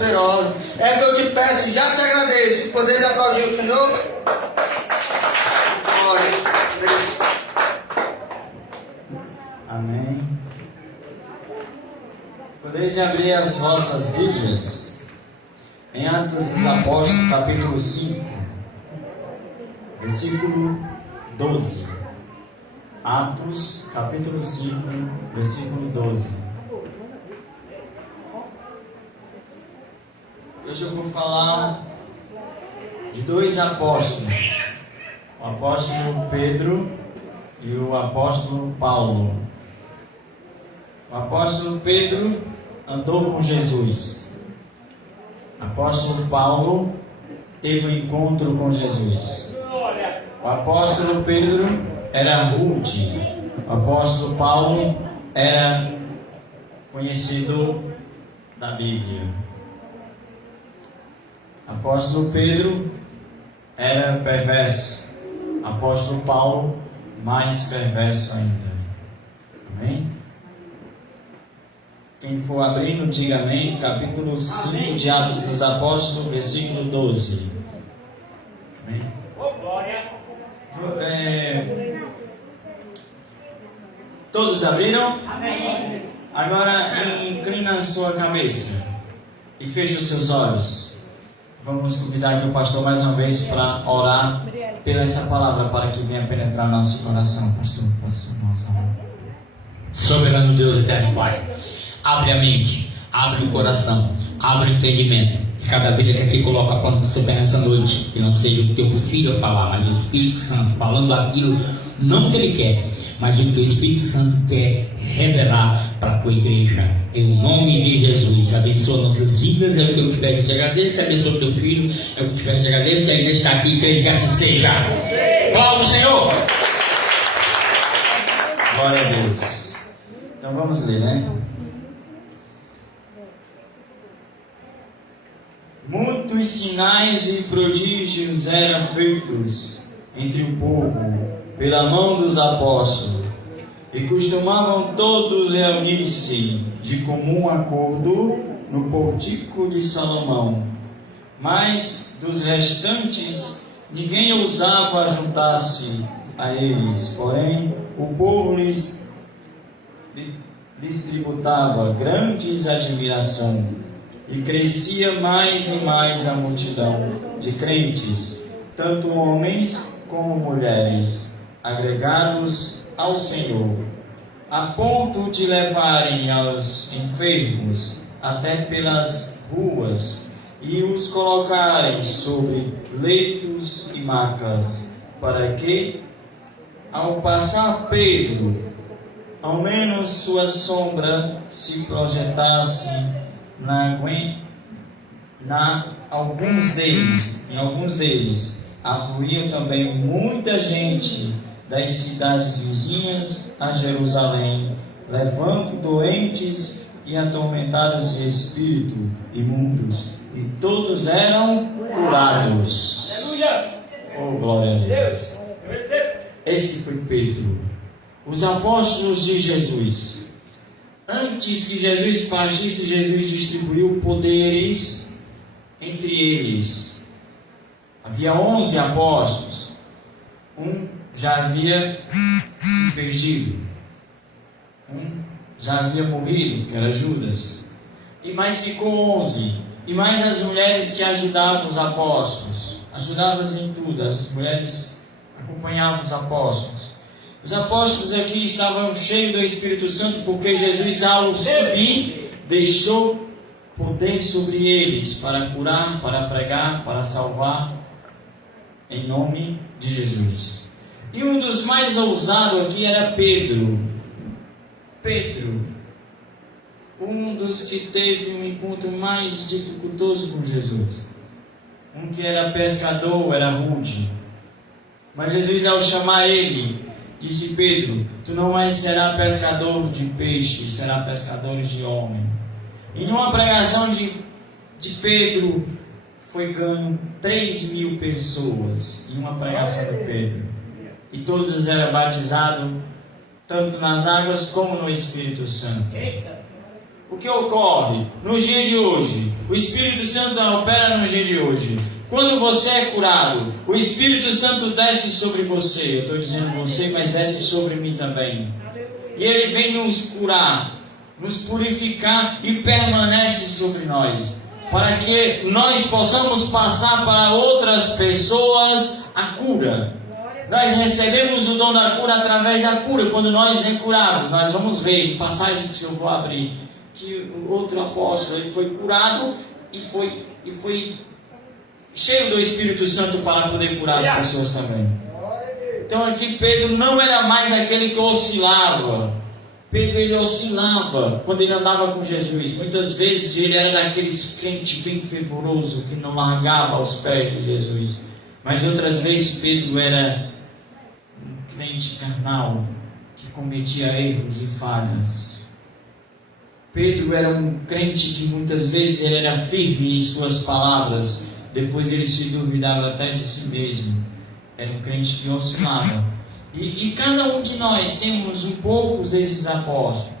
poderosa. É que eu te peço e já te agradeço. Poder aplaudir o Senhor? Glória. Amém. Podeis abrir as vossas Bíblias em Atos dos Apóstolos, capítulo 5, versículo 12. Atos, capítulo 5, versículo 12. Hoje eu vou falar de dois apóstolos, o apóstolo Pedro e o apóstolo Paulo. O apóstolo Pedro andou com Jesus. O apóstolo Paulo teve um encontro com Jesus. O apóstolo Pedro era rude. O apóstolo Paulo era conhecido da Bíblia. O apóstolo Pedro era perverso. O apóstolo Paulo mais perverso ainda. Amém? Quem for abrindo, diga amém. Capítulo 5 de Atos dos Apóstolos, versículo 12. Amém? Todos abriram? Amém. Agora inclina a sua cabeça e feche os seus olhos. Vamos convidar aqui o pastor mais uma vez para orar pela essa palavra, para que venha penetrar no nosso coração. Pastor, nossa mão. Soberano Deus eterno Pai, abre a mente, abre o coração, abre o entendimento. Cada Bíblia que aqui coloca para você nessa noite, que não seja o teu filho a falar, mas o Espírito Santo falando aquilo, não que ele quer, mas o que o Espírito Santo quer revelar para a tua igreja. Em nome de Jesus, abençoa nossas vidas, é o que eu te peço, te agradeço, abençoa o teu filho, é o que eu te peço, te agradeço, a igreja está aqui, que assim seja. Glória ao Senhor! Glória a Deus. Então vamos ler, né? Muitos sinais e prodígios eram feitos entre o povo pela mão dos apóstolos, e costumavam todos reunir-se de comum acordo no pórtico de Salomão. Mas dos restantes ninguém ousava juntar-se a eles, porém o povo lhes tributava grandes admiração, e crescia mais e mais a multidão de crentes, tanto homens como mulheres, agregados ao Senhor, a ponto de levarem aos enfermos até pelas ruas e os colocarem sobre leitos e macas, para que, ao passar Pedro, ao menos sua sombra se projetasse em alguns deles afluía também muita gente das cidades vizinhas a Jerusalém, levando doentes e atormentados de espírito imundos, e todos eram curados. Oh, glória a Deus! Esse foi Pedro. Os apóstolos de Jesus. Antes que Jesus partisse, Jesus distribuiu poderes entre eles. Havia 11 apóstolos. Um já havia se perdido. Um já havia morrido, que era Judas. E mais ficou 11. E mais as mulheres que ajudavam os apóstolos. Ajudavam em tudo. As mulheres acompanhavam os apóstolos. Os apóstolos aqui estavam cheios do Espírito Santo, porque Jesus, ao subir, deixou poder sobre eles para curar, para pregar, para salvar, em nome de Jesus. E um dos mais ousados aqui era Pedro. Pedro, um dos que teve um encontro mais dificultoso com Jesus. Um que era pescador, era rude. Mas Jesus, ao chamar ele, disse: Pedro, tu não mais serás pescador de peixe, serás pescador de homem. E numa pregação de Pedro, foi ganho 3.000 pessoas, em uma pregação de Pedro. E todos eram batizados, tanto nas águas como no Espírito Santo. O que ocorre? Nos dias de hoje, o Espírito Santo opera no dia de hoje. Quando você é curado, o Espírito Santo desce sobre você. Eu estou dizendo você, mas desce sobre mim também. E Ele vem nos curar, nos purificar e permanece sobre nós, para que nós possamos passar para outras pessoas a cura. Nós recebemos o dom da cura através da cura. Quando nós é curados, nós vamos ver em passagem que eu vou abrir, que o outro apóstolo ele foi curado e foi cheio do Espírito Santo para poder curar as pessoas também. Então aqui Pedro não era mais aquele que oscilava. Pedro ele oscilava quando ele andava com Jesus. Muitas vezes ele era daqueles crentes bem fervoroso que não largava aos pés de Jesus. Mas outras vezes Pedro era um crente carnal que cometia erros e falhas. Pedro era um crente que muitas vezes ele era firme em suas palavras. Depois ele se duvidava até de si mesmo. Era um crente que oscilava. E cada um de nós temos um pouco desses apóstolos.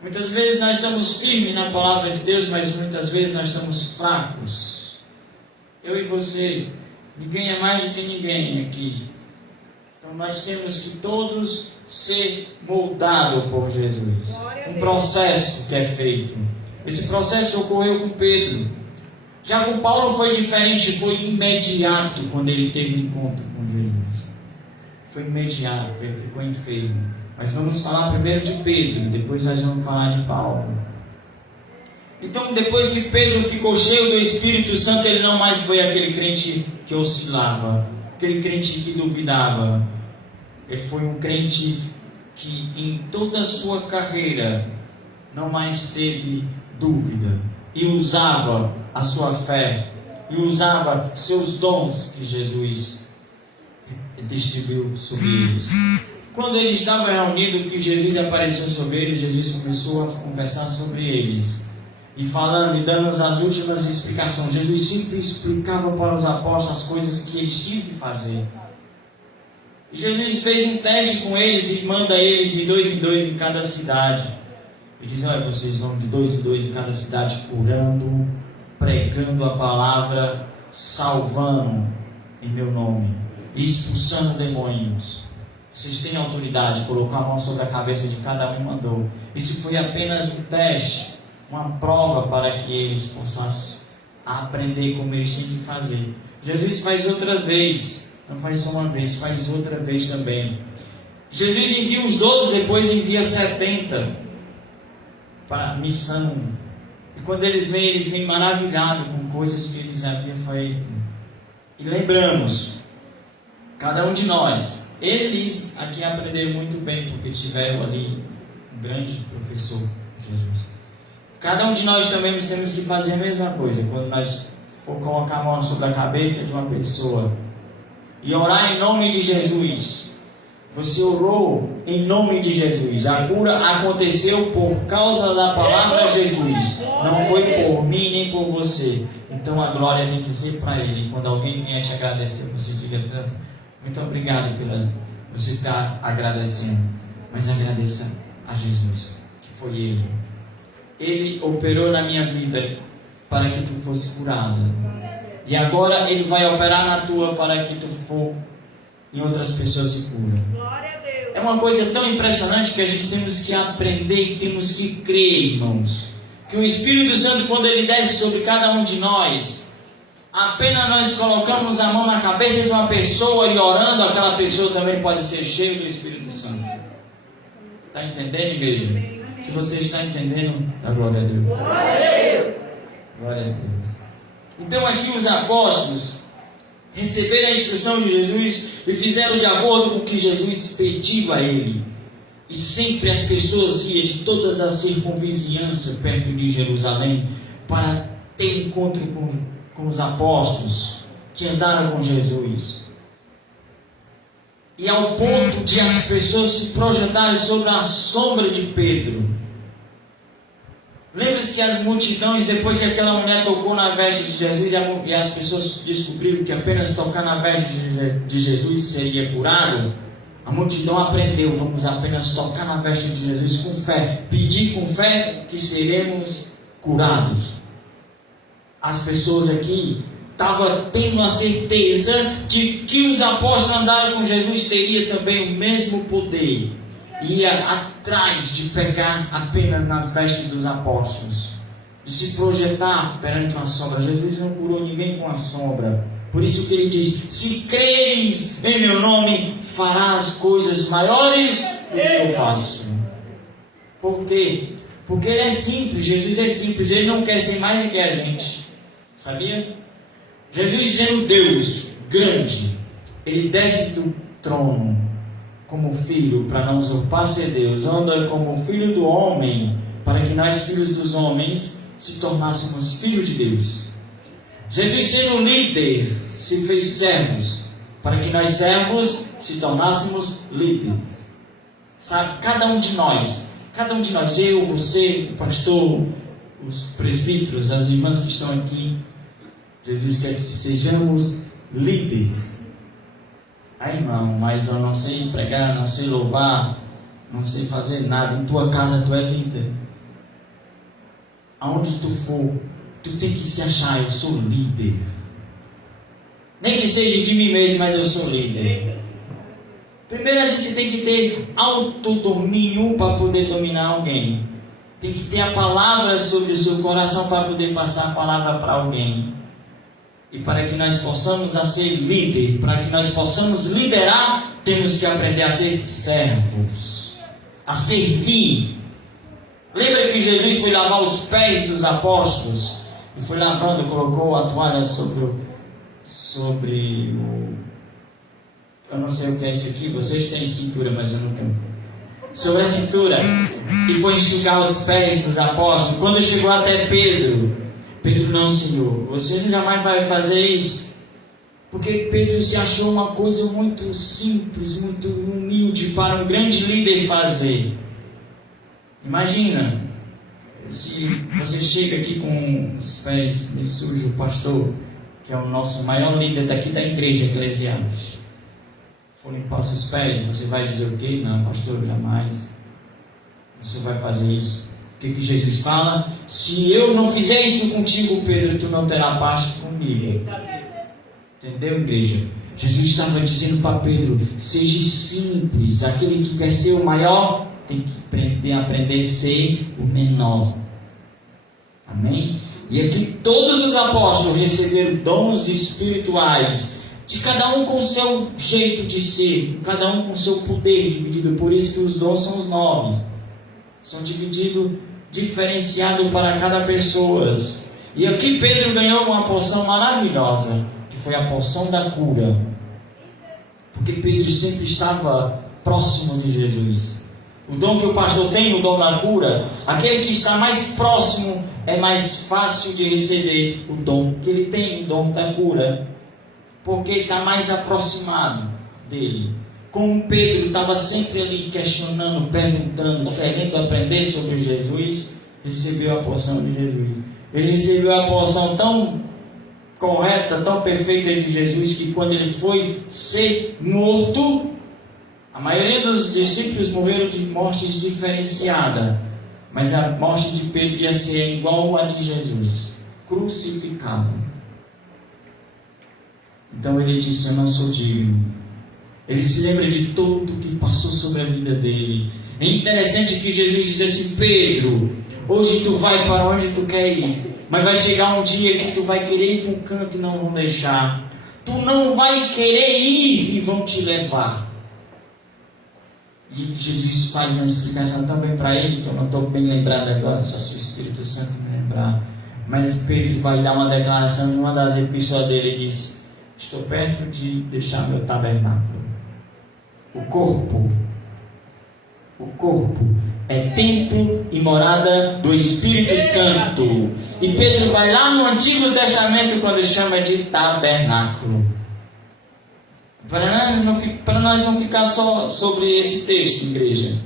Muitas vezes nós estamos firmes na palavra de Deus, mas muitas vezes nós estamos fracos. Eu e você, ninguém é mais do que ninguém aqui. Então nós temos que todos ser moldados por Jesus. Um processo que é feito. Esse processo ocorreu com Pedro. Já com Paulo foi diferente, foi imediato quando ele teve um encontro com Jesus. Foi imediato, ele ficou enfermo. Mas vamos falar primeiro de Pedro, depois nós vamos falar de Paulo. Então, depois que Pedro ficou cheio do Espírito Santo, ele não mais foi aquele crente que oscilava, aquele crente que duvidava. Ele foi um crente que em toda a sua carreira não mais teve dúvida e usava a sua fé e usava seus dons que Jesus distribuiu sobre eles. Quando eles estavam reunidos, que Jesus apareceu sobre eles, Jesus começou a conversar sobre eles e falando e dando as últimas explicações. Jesus sempre explicava para os apóstolos as coisas que eles tinham que fazer. Jesus fez um teste com eles e manda eles de 2 em 2 em cada cidade. E diz: olha, vocês vão de 2 em 2 em cada cidade, curando, pregando a palavra, salvando em meu nome e expulsando demônios. Vocês têm autoridade, colocou a mão sobre a cabeça de cada um e mandou. Isso foi apenas um teste, uma prova para que eles possam aprender como eles tinham que fazer. Jesus faz outra vez, não faz só uma vez, faz outra vez também. Jesus envia os 12, depois envia 70 para a missão. E quando eles vêm maravilhados com coisas que eles haviam feito. E lembramos, cada um de nós, eles aqui aprenderam muito bem, porque tiveram ali um grande professor, Jesus. Cada um de nós também temos que fazer a mesma coisa. Quando nós for colocar a mão sobre a cabeça de uma pessoa e orar em nome de Jesus, você orou em nome de Jesus. A cura aconteceu por causa da palavra Jesus. Não foi por mim nem por você. Então a glória tem que ser para Ele. Quando alguém vier te agradecer, você diga: muito obrigado pela você estar agradecendo. Mas agradeça a Jesus, que foi Ele. Ele operou na minha vida para que tu fosse curado. E agora Ele vai operar na tua para que tu for em outras pessoas e cura. É uma coisa tão impressionante que a gente temos que aprender e temos que crer, irmãos, que o Espírito Santo, quando Ele desce sobre cada um de nós, apenas nós colocamos a mão na cabeça de uma pessoa e orando, aquela pessoa também pode ser cheia do Espírito Santo. Está entendendo, igreja? Se você está entendendo, dá glória a Deus. Glória a Deus. Então aqui os apóstolos receberam a instrução de Jesus e fizeram de acordo com o que Jesus pediu a ele. E sempre as pessoas iam de todas as circunvizinhanças perto de Jerusalém para ter encontro com os apóstolos que andaram com Jesus. E ao ponto de as pessoas se projetarem sobre a sombra de Pedro. Lembra-se que as multidões, depois que aquela mulher tocou na veste de Jesus e as pessoas descobriram que apenas tocar na veste de Jesus seria curado, a multidão aprendeu: vamos apenas tocar na veste de Jesus com fé, pedir com fé que seremos curados. as pessoas aqui estavam tendo a certeza de que os apóstolos andaram com Jesus teria também o mesmo poder. Ia atrás de pegar apenas nas vestes dos apóstolos, de se projetar perante uma sombra. Jesus não curou ninguém com a sombra. Por isso que ele diz: se creres em meu nome, farás coisas maiores do que eu faço. Por quê? Porque ele é simples. Jesus é simples. Ele não quer ser mais do que a gente. Sabia? Jesus, sendo Deus grande, ele desce do trono como filho para não usurpar ser Deus. Anda como filho do homem para que nós, filhos dos homens, se tornássemos filhos de Deus. Jesus, sendo líder, se fez servos para que nós, servos, se tornássemos líderes. Sabe? Cada um de nós, eu, você, o pastor, os presbíteros, as irmãs que estão aqui, Jesus quer que sejamos líderes. Ah, irmão, mas eu não sei pregar, não sei louvar, não sei fazer nada. Em tua casa tu é líder. Aonde tu for, tu tem que se achar: eu sou líder. Nem que seja de mim mesmo, mas eu sou líder. Primeiro a gente tem que ter autodomínio para poder dominar alguém. Tem que ter a palavra sobre o seu coração para poder passar a palavra para alguém. E para que nós possamos ser líder, para que nós possamos liderar, temos que aprender a ser servos, a servir. Lembra que Jesus foi lavar os pés dos apóstolos? E foi lavando, colocou a toalha sobre o... Eu não sei o que é isso aqui, vocês têm cintura, mas eu não tenho. Sobre a cintura. E foi enxugar os pés dos apóstolos. Quando chegou até Pedro, não, Senhor, você jamais vai fazer isso. Porque Pedro se achou uma coisa muito simples, muito humilde para um grande líder fazer. Imagina, se você chega aqui com os pés meio sujos, o pastor, que é o nosso maior líder daqui da igreja eclesiástica, for limpar os seus pés, você vai dizer o quê? Não, pastor, jamais. Você vai fazer isso. O que Jesus fala? Se eu não fizer isso contigo, Pedro, tu não terá parte comigo. Entendeu, igreja? Jesus estava dizendo para Pedro: seja simples. Aquele que quer ser o maior tem que aprender a ser o menor. Amém? E aqui todos os apóstolos receberam dons espirituais, de cada um com o seu jeito de ser, cada um com o seu poder dividido. Por isso que os dons são os 9. São divididos, diferenciados para cada pessoa. E aqui Pedro ganhou uma porção maravilhosa, que foi a porção da cura. Porque Pedro sempre estava próximo de Jesus. O dom que o pastor tem, o dom da cura, aquele que está mais próximo, é mais fácil de receber o dom que ele tem, o dom da cura. Porque está mais aproximado dele. Como Pedro estava sempre ali questionando, perguntando, querendo aprender sobre Jesus, recebeu a porção de Jesus. Ele recebeu a porção tão correta, tão perfeita de Jesus, que quando ele foi ser morto, a maioria dos discípulos morreram de mortes diferenciadas, mas a morte de Pedro ia ser igual a de Jesus, crucificado. Então ele disse: eu não sou digno. Ele se lembra de tudo que passou sobre a vida dele. É interessante que Jesus diz assim: Pedro, hoje tu vai para onde tu quer ir, mas vai chegar um dia que tu vai querer ir para um canto e não vão deixar. Tu não vai querer ir e vão te levar. E Jesus faz uma explicação também para ele, que eu não estou bem lembrado agora, só se o Espírito Santo me lembrar. Mas Pedro vai dar uma declaração em uma das epístolas dele. Ele diz: estou perto de deixar meu tabernáculo. O corpo é templo e morada do Espírito Santo. E Pedro vai lá no Antigo Testamento quando chama de tabernáculo. Para nós não ficar só sobre esse texto, igreja,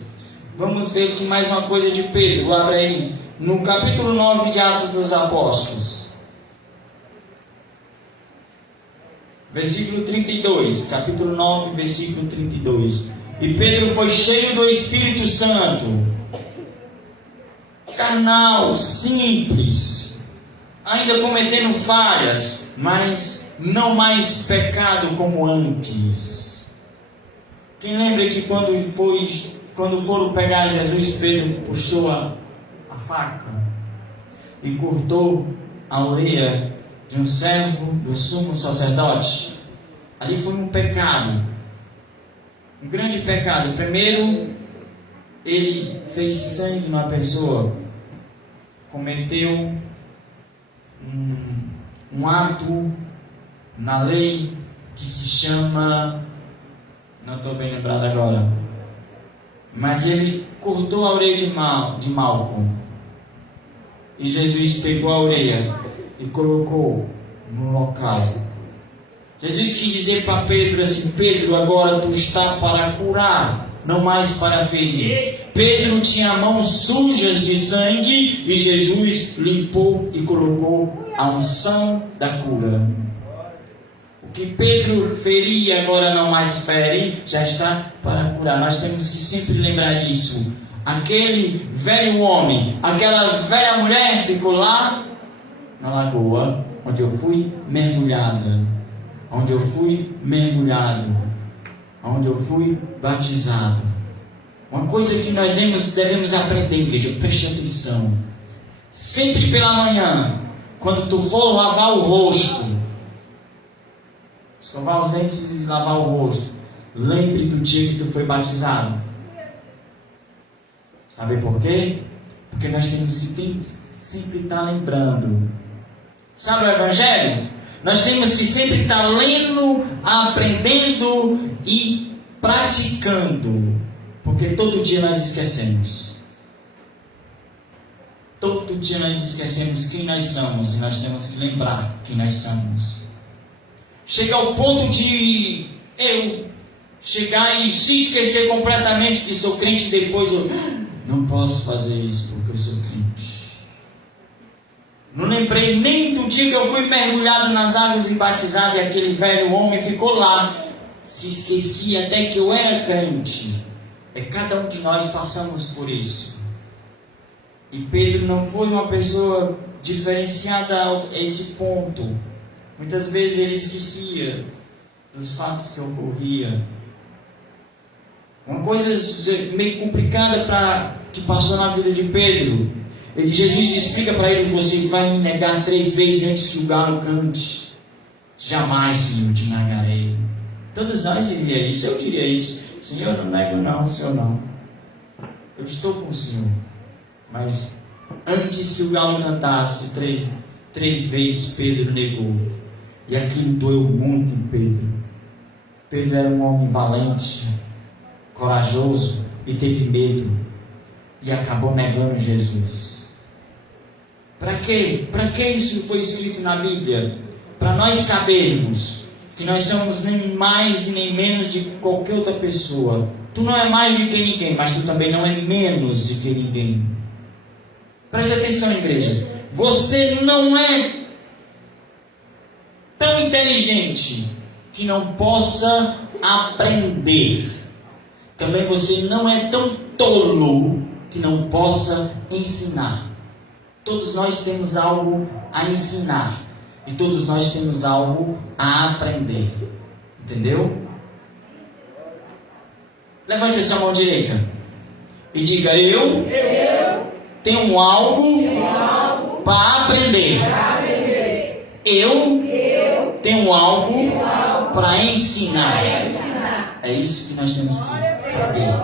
vamos ver aqui mais uma coisa de Pedro. Abre aí no capítulo 9 de Atos dos Apóstolos, versículo 32, capítulo 9, versículo 32. E Pedro foi cheio do Espírito Santo, carnal, simples, ainda cometendo falhas, mas não mais pecado como antes. Quem lembra que quando foram pegar Jesus, Pedro puxou a faca e cortou a orelha de um servo do sumo sacerdote? Ali foi um pecado, um grande pecado. Primeiro, ele fez sangue numa pessoa, cometeu um ato na lei que se chama, não estou bem lembrado agora, mas ele cortou a orelha de Malco, e Jesus pegou a orelha e colocou no local. Jesus quis dizer para Pedro assim: Pedro, agora tu está para curar, não mais para ferir. Pedro tinha mãos sujas de sangue e Jesus limpou e colocou a unção da cura. O que Pedro feria agora não mais fere, já está para curar. Nós temos que sempre lembrar disso. Aquele velho homem, aquela velha mulher ficou lá na lagoa onde eu fui mergulhado, onde eu fui batizado. Uma coisa que nós devemos aprender, igreja, preste atenção. Sempre pela manhã, quando tu for lavar o rosto, escovar os dentes e lavar o rosto, lembre do dia que tu foi batizado. Sabe por quê? Porque nós temos que sempre estar lembrando. Sabe o Evangelho? Nós temos que sempre estar lendo, aprendendo e praticando. Porque todo dia nós esquecemos. Todo dia nós esquecemos quem nós somos. E nós temos que lembrar quem nós somos. Chega ao ponto de eu chegar e se esquecer completamente que sou crente. Depois eu não posso fazer isso porque eu sou crente. Não lembrei nem do dia que eu fui mergulhado nas águas e batizado. E aquele velho homem ficou lá. Se esquecia até que eu era crente. Cada um de nós passamos por isso. E Pedro não foi uma pessoa diferenciada a esse ponto. Muitas vezes ele esquecia dos fatos que ocorriam. Uma coisa meio complicada que passou na vida de Pedro. Jesus explica para ele: você vai me negar 3 vezes antes que o galo cante. Jamais, Senhor, te negarei. Todos nós diriam isso, eu diria isso. Senhor, não nego não, Senhor não. Eu estou com o Senhor. Mas antes que o galo cantasse, três vezes Pedro negou. E aquilo doeu muito em Pedro. Pedro era um homem valente, corajoso e teve medo. E acabou negando Jesus. Para quê? Para que isso foi escrito na Bíblia? Para nós sabermos que nós somos nem mais e nem menos de qualquer outra pessoa. Tu não é mais do que ninguém, mas tu também não é menos do que ninguém. Preste atenção, igreja. Você não é tão inteligente que não possa aprender. Também você não é tão tolo que não possa ensinar. Todos nós temos algo a ensinar. E todos nós temos algo a aprender. Entendeu? Levante a sua mão direita e diga: eu tenho algo para aprender. Eu tenho algo para ensinar. É isso que nós temos que saber.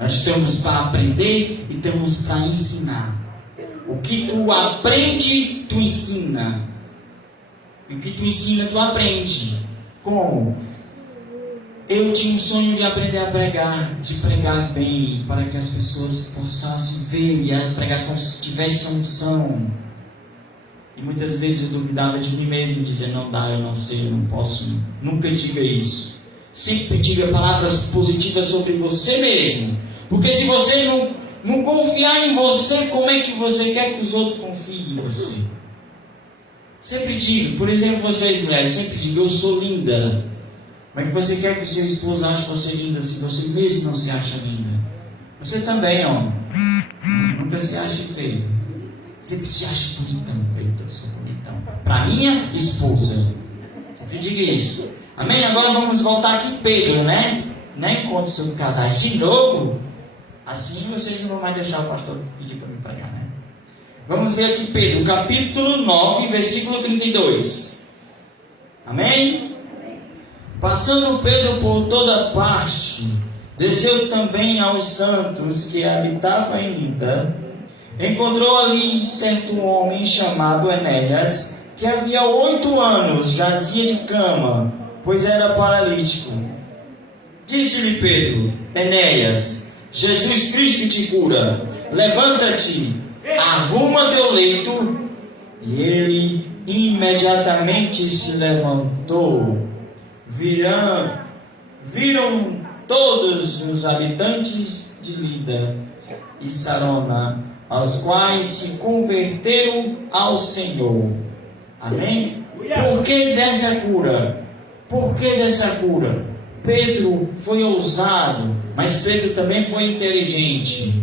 Nós estamos para aprender e estamos para ensinar. O que tu aprende, tu ensina. E o que tu ensina, tu aprende. Como? Eu tinha um sonho de aprender a pregar, de pregar bem, para que as pessoas possam ver e a pregação tivesse unção. E muitas vezes eu duvidava de mim mesmo, dizendo: não dá, eu não sei, eu não posso. Nunca diga isso. Sempre diga palavras positivas sobre você mesmo. Porque se você não confiar em você, como é que você quer que os outros confiem em você? Sempre diga, por exemplo, vocês mulheres, sempre diga: eu sou linda. Como é que você quer que o seu esposo ache você linda se você mesmo não se acha linda? Você também, homem. Nunca se ache feio. Sempre se acha bonitão. Eita, eu sou bonito. para minha esposa. Sempre diga isso. Amém? Agora vamos voltar aqui, Pedro, né? Enquanto sobre casais de novo. Assim vocês não vão mais deixar o pastor pedir para me pregar, né? Vamos ver aqui Pedro, capítulo 9, versículo 32. Amém? Passando Pedro por toda parte, desceu também aos santos que habitavam em Lida. Encontrou ali certo homem chamado Enéas, que havia 8 anos jazia de cama, pois era paralítico. Disse-lhe Pedro: Enéas, Jesus Cristo te cura. Levanta-te, arruma teu leito. E ele imediatamente se levantou. Viram todos os habitantes de Lida e Sarona, aos quais se converteram ao Senhor. Amém? Por que dessa cura? Por que dessa cura? Pedro foi ousado, mas Pedro também foi inteligente.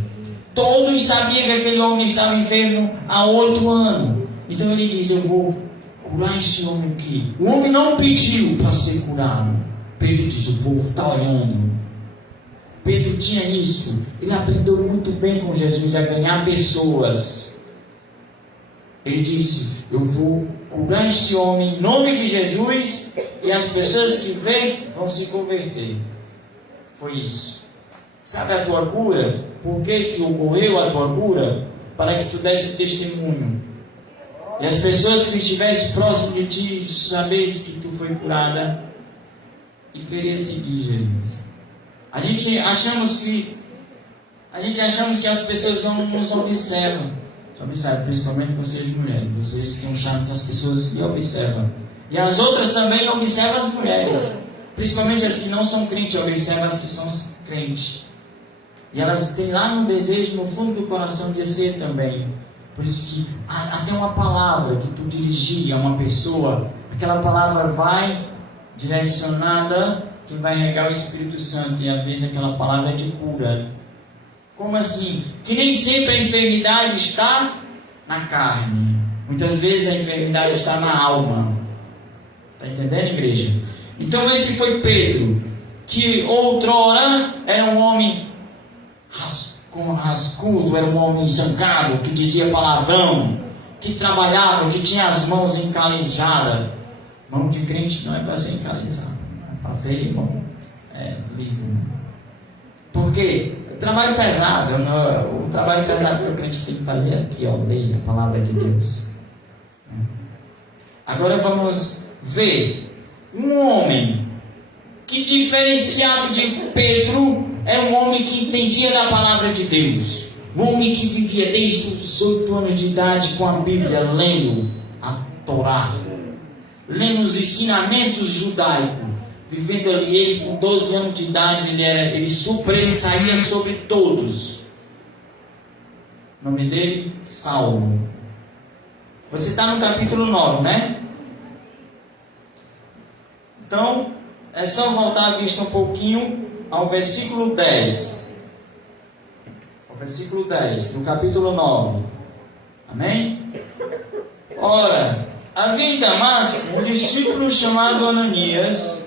Todos sabiam que aquele homem estava enfermo há 8 anos. Então ele diz: eu vou curar esse homem aqui. O homem não pediu para ser curado. Pedro diz: o povo está olhando. Pedro tinha isso. Ele aprendeu muito bem com Jesus a ganhar pessoas. Ele disse: eu vou curar este homem em nome de Jesus, e as pessoas que vêm vão se converter. Foi isso. Sabe a tua cura? Por que ocorreu a tua cura? Para que tu desse testemunho. E as pessoas que estivessem próximas de ti sabessem que tu foi curada e querer seguir Jesus. A gente achamos que as pessoas não nos observam. Observe, principalmente vocês mulheres. Vocês têm um charme que as pessoas me observam. E as outras também observam as mulheres. Principalmente as que não são crentes, observam as que são crentes. E elas têm lá no desejo, no fundo do coração, de ser também. Por isso que até uma palavra que tu dirigir a uma pessoa, aquela palavra vai direcionada, quem vai regar o Espírito Santo, e às vezes aquela palavra é de cura. Como assim? Que nem sempre a enfermidade está na carne. Muitas vezes a enfermidade está na alma. Está entendendo, igreja? Então esse foi Pedro, que outrora era um homem rascudo, era um homem zangado, que dizia palavrão, que trabalhava, que tinha as mãos encalejadas. Mão de crente não é para ser encalejada, é para ser mão lisa. Por quê? Trabalho pesado. O trabalho pesado que o crente tem que fazer é aqui, ler a palavra de Deus. Agora vamos ver um homem que, diferenciado de Pedro, é um homem que entendia da palavra de Deus. Um homem que vivia desde os 8 anos de idade com a Bíblia, lendo a Torá, lendo os ensinamentos judaicos. Vivendo ali, ele com 12 anos de idade, ele sobressaía sobre todos. O nome dele, Saulo. Você está no capítulo 9, né? Então, é só voltar a vista um pouquinho ao versículo 10. Ao versículo 10, do capítulo 9. Amém? Ora, havia em Damasco um discípulo chamado Ananias.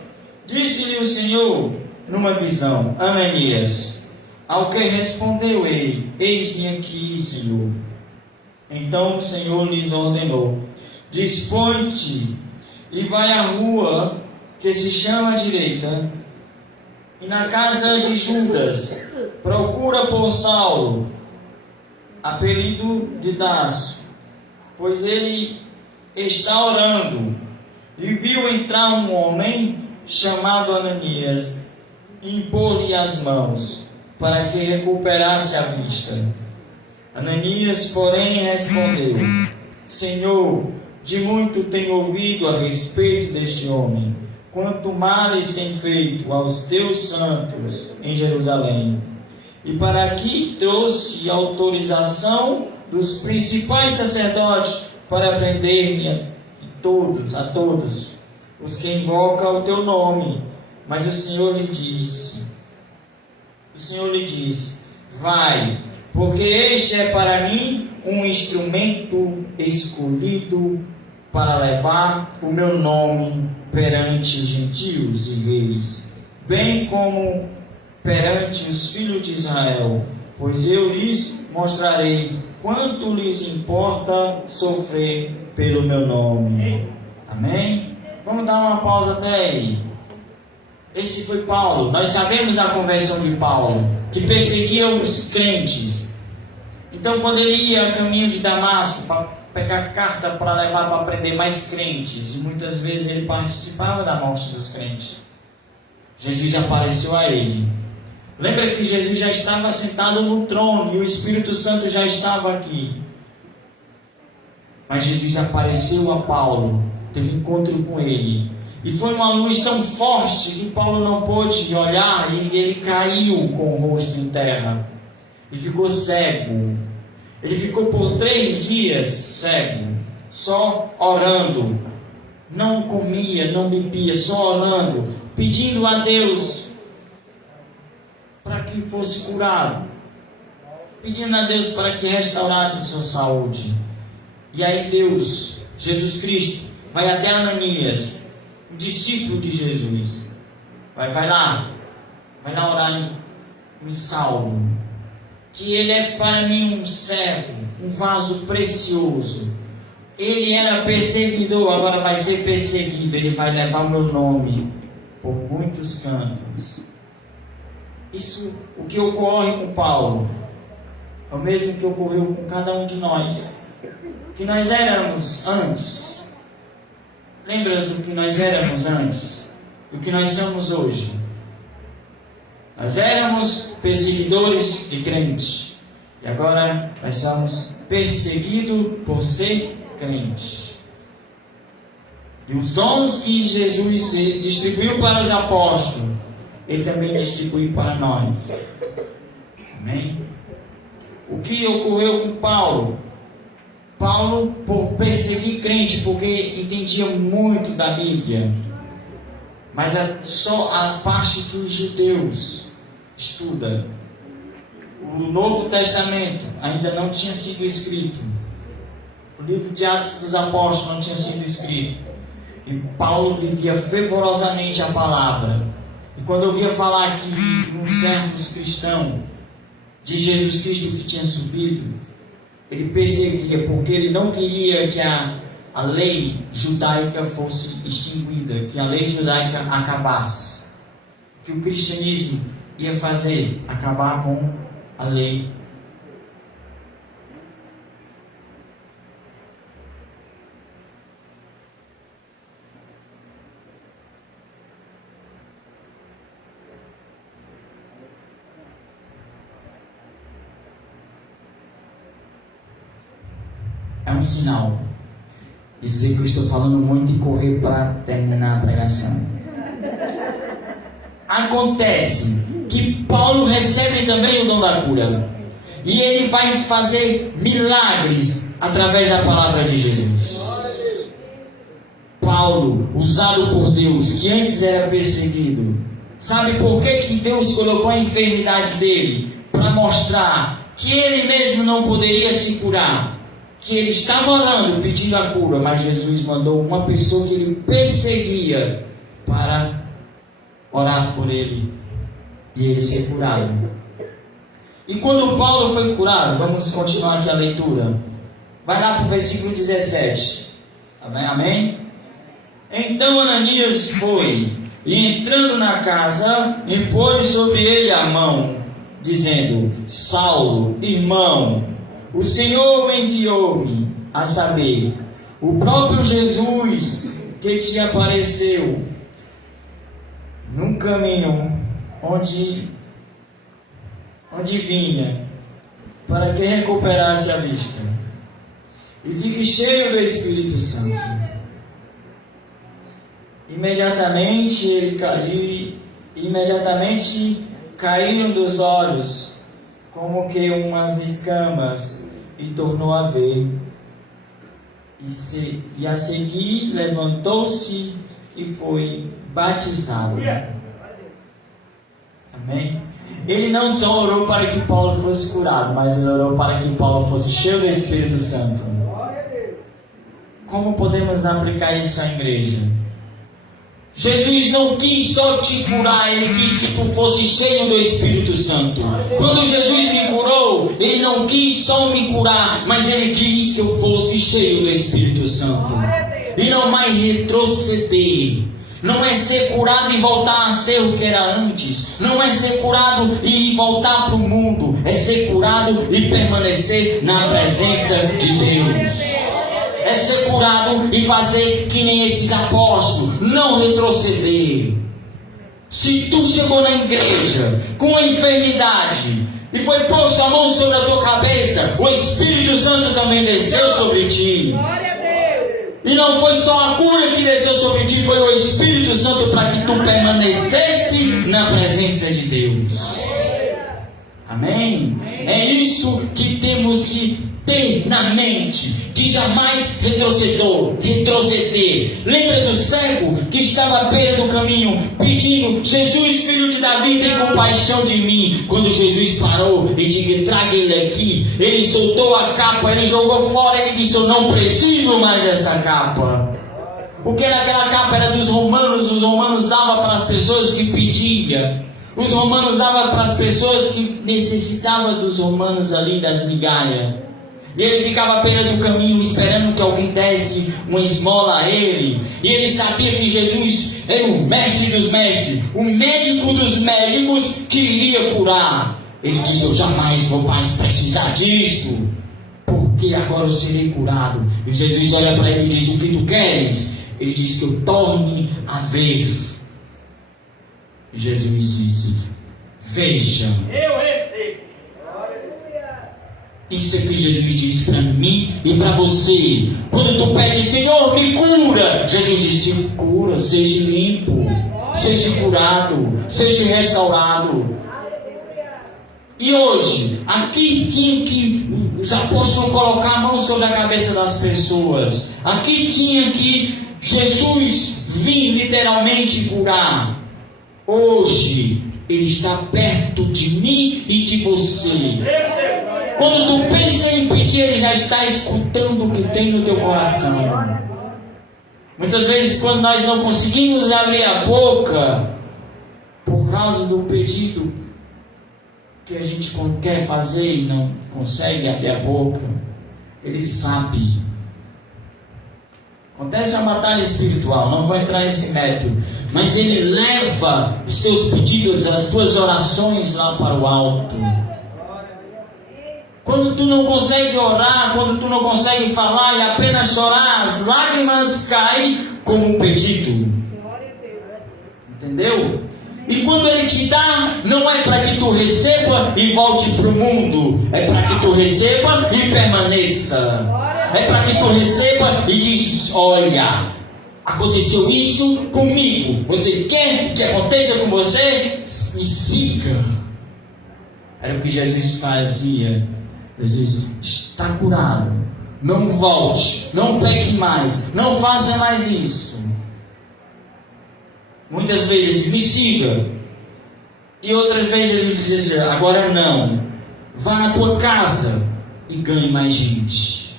Disse-lhe o Senhor numa visão: Ananias. Ao que respondeu ele: Eis-me aqui, Senhor. Então o Senhor lhes ordenou: Dispõe-te e vai à rua que se chama à direita, e na casa de Judas procura por Saulo, apelido de Daço, pois ele está orando. E viu entrar um homem chamado Ananias, e impor-lhe as mãos, para que recuperasse a vista. Ananias, porém, respondeu: Senhor, de muito tenho ouvido a respeito deste homem, quanto males tem feito aos teus santos em Jerusalém. E para aqui trouxe autorização dos principais sacerdotes para prender-me a todos os que invocam o teu nome. Mas o Senhor lhe disse: vai, porque este é para mim um instrumento escolhido para levar o meu nome perante gentios e reis, bem como perante os filhos de Israel, pois eu lhes mostrarei quanto lhes importa sofrer pelo meu nome. Amém? Vamos dar uma pausa até aí. Esse foi Paulo. Nós sabemos da conversão de Paulo, que perseguia os crentes. Então, quando ele ia a caminho de Damasco para pegar carta para levar para prender mais crentes, e muitas vezes ele participava da morte dos crentes, Jesus apareceu a ele. Lembra que Jesus já estava sentado no trono e o Espírito Santo já estava aqui. Mas Jesus apareceu a Paulo, teve encontro com ele, e foi uma luz tão forte que Paulo não pôde olhar, e ele caiu com o rosto em terra e ficou cego. Ele ficou por 3 dias cego, só orando, não comia, não bebia, só orando, pedindo a Deus para que fosse curado, pedindo a Deus para que restaurasse a sua saúde. E aí Deus, Jesus Cristo, vai até Ananias, um discípulo de Jesus, vai lá orar em Saulo, que ele é para mim um servo, um vaso precioso. Ele era perseguidor, agora vai ser perseguido. Ele vai levar o meu nome por muitos cantos. Isso, o que ocorre com Paulo, é o mesmo que ocorreu com cada um de nós, que nós éramos antes. Lembra do que nós éramos antes? O que nós somos hoje? Nós éramos perseguidores de crente, e agora nós somos perseguidos por ser crente. E os dons que Jesus distribuiu para os apóstolos, Ele também distribuiu para nós. Amém? O que ocorreu com Paulo? Paulo, por perseguir crente, porque entendia muito da Bíblia, mas é só a parte que os judeus estudam. O Novo Testamento ainda não tinha sido escrito. O livro de Atos dos Apóstolos não tinha sido escrito. E Paulo vivia fervorosamente a palavra. E quando eu ouvia falar aqui de uns certos cristãos, de Jesus Cristo que tinha subido, ele perseguia, porque ele não queria que a lei judaica fosse extinguida, que a lei judaica acabasse. Que o cristianismo ia fazer? Acabar com a lei. É um sinal de dizer que eu estou falando muito e correr para terminar a pregação. Acontece que Paulo recebe também o dom da cura, e ele vai fazer milagres através da palavra de Jesus. Paulo, usado por Deus, que antes era perseguido, sabe por que Deus colocou a enfermidade dele? Para mostrar que ele mesmo não poderia se curar, que ele estava orando, pedindo a cura, mas Jesus mandou uma pessoa que ele perseguia para orar por ele e ele ser curado. E quando Paulo foi curado, vamos continuar aqui a leitura. Vai lá para o versículo 17. Amém? Amém? Então Ananias foi, e entrando na casa, impôs sobre ele a mão, dizendo: Saulo, irmão, o Senhor enviou-me, a saber, o próprio Jesus que te apareceu num caminho onde vinha, para que recuperasse a vista e fique cheio do Espírito Santo. Imediatamente caíram dos olhos como que umas escamas, e tornou a ver. E a seguir levantou-se e foi batizado. Amém? Ele não só orou para que Paulo fosse curado, mas ele orou para que Paulo fosse cheio do Espírito Santo. Como podemos aplicar isso à igreja? Jesus não quis só te curar, Ele quis que tu fosse cheio do Espírito Santo. Quando Jesus me curou, Ele não quis só me curar, mas Ele quis que eu fosse cheio do Espírito Santo. E não mais retroceder. Não é ser curado e voltar a ser o que era antes. Não é ser curado e voltar para o mundo. É ser curado e permanecer na presença de Deus. É ser curado e fazer que nem esses apóstolos, não retroceder. Se tu chegou na igreja com uma enfermidade e foi posto a mão sobre a tua cabeça, o Espírito Santo também desceu sobre ti. E não foi só a cura que desceu sobre ti, foi o Espírito Santo para que tu permanecesse na presença de Deus. Amém? É isso que temos que ter na mente, de jamais retroceder. Lembra do cego que estava à beira do caminho, pedindo: Jesus, filho de Davi, tem compaixão de mim. Quando Jesus parou e disse: traga ele aqui, ele soltou a capa, ele jogou fora, ele disse: eu não preciso mais dessa capa. O que era aquela capa? Era dos romanos. Os romanos davam para as pessoas que pediam. Os romanos davam para as pessoas que necessitavam dos romanos ali, das migalhas. E ele ficava à beira do caminho esperando que alguém desse uma esmola a ele. E ele sabia que Jesus era o mestre dos mestres, o médico dos médicos que iria curar. Ele disse: eu jamais vou mais precisar disto, porque agora eu serei curado. E Jesus olha para ele e diz: o que tu queres? Ele diz: que eu torne a ver. E Jesus disse: veja. Eu recebo. Isso é que Jesus diz para mim e para você. Quando tu pede: Senhor, me cura, Jesus diz: te cura, seja limpo, seja curado, seja restaurado. E hoje, aqui tinha que os apóstolos colocar a mão sobre a cabeça das pessoas. Aqui tinha que Jesus vir literalmente curar. Hoje, Ele está perto de mim e de você. Quando tu pensa em pedir, Ele já está escutando o que tem no teu coração. Muitas vezes, quando nós não conseguimos abrir a boca por causa do pedido que a gente quer fazer e não consegue abrir a boca, Ele sabe. Acontece uma batalha espiritual, não vou entrar nesse mérito, mas Ele leva os teus pedidos, as tuas orações lá para o alto. Quando tu não consegue orar, quando tu não consegue falar e apenas chorar, as lágrimas caem como um pedido. Entendeu? E quando Ele te dá, não é para que tu receba e volte para o mundo. É para que tu receba e permaneça. É para que tu receba e diz: olha, aconteceu isso comigo. Você quer que aconteça com você? Me siga. Era o que Jesus fazia. Jesus está curado. Não volte, não peque mais, não faça mais isso. Muitas vezes: me siga. E outras vezes Jesus diz assim: agora não. Vá na tua casa e ganhe mais gente.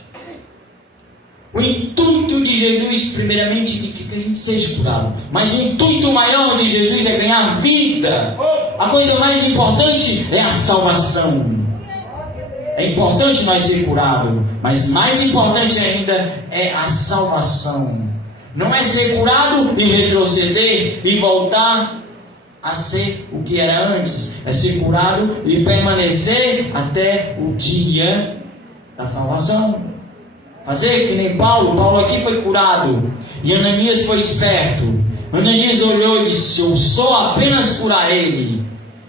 O intuito de Jesus, primeiramente, é que a gente seja curado. Mas o intuito maior de Jesus é ganhar vida. A coisa mais importante é a salvação. É importante nós ser curados, mas mais importante ainda é a salvação. Não é ser curado e retroceder e voltar a ser o que era antes. É ser curado e permanecer até o dia da salvação. Fazer que nem Paulo. Paulo aqui foi curado e Ananias foi esperto. Ananias olhou e disse: eu só apenas curar ele,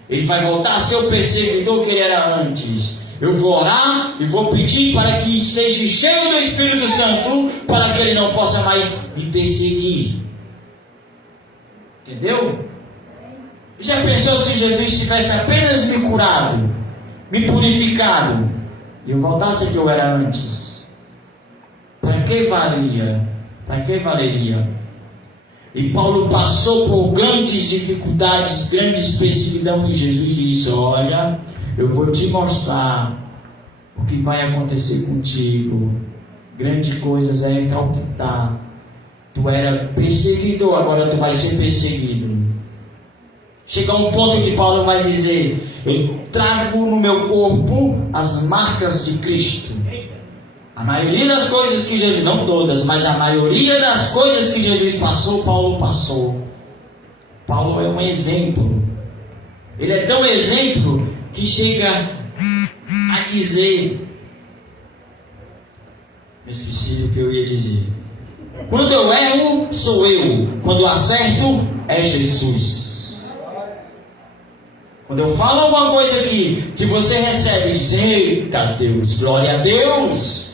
ele vai voltar a ser o perseguidor que ele era antes. Eu vou orar e vou pedir para que seja cheio do Espírito Santo, para que ele não possa mais me perseguir. Entendeu? Já pensou se Jesus tivesse apenas me curado, me purificado, e eu voltasse ao que eu era antes? Para que valia? Para que valeria? E Paulo passou por grandes dificuldades, grandes perseguições, e Jesus disse: olha, eu vou te mostrar o que vai acontecer contigo grandes coisas é palpitar. Tu era perseguidor, agora tu vai ser perseguido. Chega um ponto que Paulo vai dizer: eu trago no meu corpo as marcas de Cristo. A maioria das coisas que Jesus, não todas, mas a maioria das coisas que Jesus passou, Paulo passou. Paulo é um exemplo. Ele é tão exemplo que chega a dizer, eu esqueci o que eu ia dizer. Quando eu erro, sou eu. Quando eu acerto, é Jesus. Quando eu falo alguma coisa que você recebe e diz: eita Deus, glória a Deus.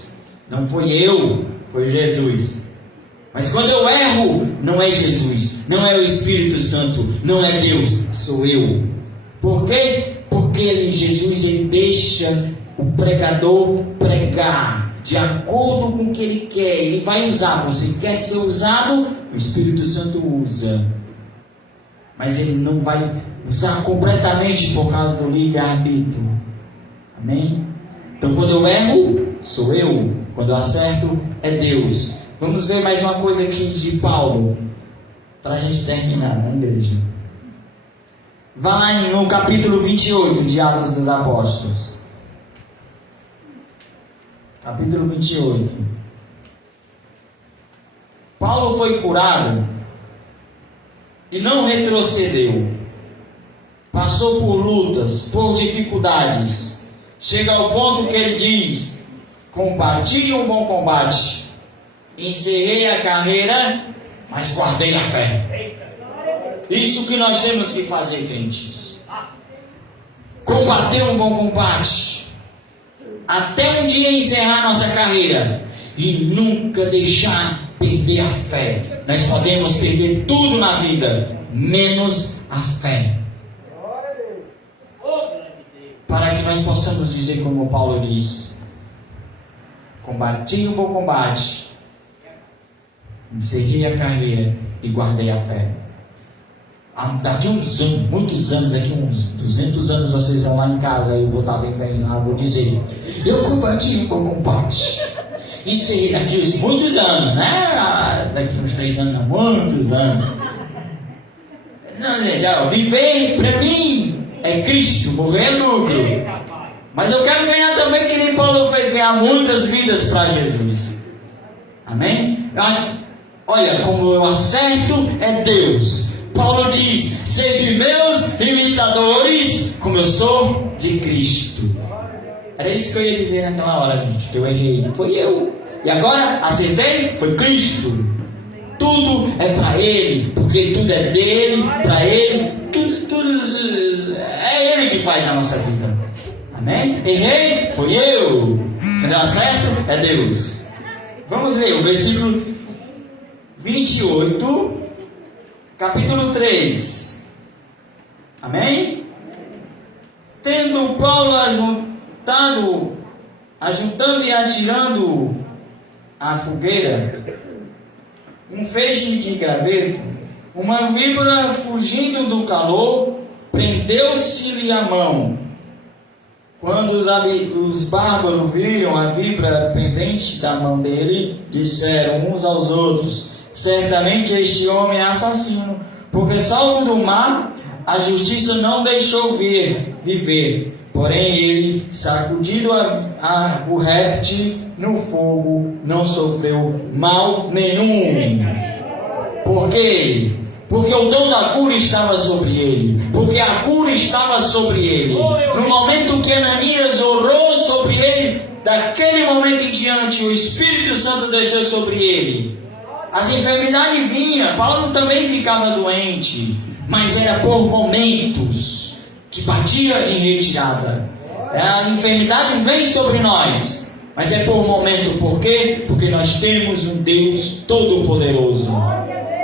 Não foi eu, foi Jesus. Mas quando eu erro, não é Jesus, não é o Espírito Santo, não é Deus, sou eu. Por quê? Porque Jesus ele deixa o pregador pregar de acordo com o que ele quer. Ele vai usar. Você quer ser usado? O Espírito Santo usa. Mas ele não vai usar completamente por causa do livre-arbítrio. Amém? Então quando eu erro, sou eu. Quando eu acerto, é Deus. Vamos ver mais uma coisa aqui de Paulo, para a gente terminar, né, igreja? Vá lá no capítulo 28 de Atos dos Apóstolos. Capítulo 28. Paulo foi curado e não retrocedeu. Passou por lutas, por dificuldades. Chega ao ponto que ele diz: combati um bom combate, encerrei a carreira, mas guardei a fé. Isso que nós temos que fazer, crentes. Combater um bom combate, até um dia encerrar nossa carreira, e nunca deixar perder a fé. Nós podemos perder tudo na vida, menos a fé. Para que nós possamos dizer como Paulo diz: combati um bom combate, encerrei a carreira e guardei a fé. Daqui uns anos, muitos anos, daqui uns 200 anos, vocês vão lá em casa, eu vou estar bem velho lá, vou dizer: eu combati um bom combate, encerrei daqui uns muitos anos, né? Daqui uns 3 anos, não, muitos anos. Não, gente, viver para mim é Cristo, morrer é lucro. Mas eu quero ganhar também, que nem Paulo fez, ganhar muitas vidas para Jesus. Amém? Olha, como eu acerto, é Deus. Paulo diz: sejam meus imitadores, como eu sou de Cristo. Era isso que eu ia dizer naquela hora, gente, que eu errei. Foi eu. E agora, acertei? Foi Cristo. Tudo é para Ele, porque tudo é dele, para Ele. Tudo é Ele que faz na nossa vida. Amém? Errei? Foi eu. Quando eu acerto, é Deus. Vamos ler o versículo 28, capítulo 3. Amém? Tendo Paulo ajuntando e atirando a fogueira um feixe de graveto, uma víbora fugindo do calor prendeu-se-lhe a mão. Quando os bárbaros viram a víbora pendente da mão dele, disseram uns aos outros: certamente este homem é assassino, porque salvo do mar, a justiça não deixou viver. Porém ele, sacudido o réptil no fogo, não sofreu mal nenhum. Por quê? Porque o dom da cura estava sobre ele. Porque a cura estava sobre ele. No momento que Ananias orou sobre ele, daquele momento em diante, o Espírito Santo desceu sobre ele. As enfermidades vinham, Paulo também ficava doente, mas era por momentos que batia em retirada. A enfermidade vem sobre nós, mas é por momento. Por quê? Porque nós temos um Deus Todo-Poderoso.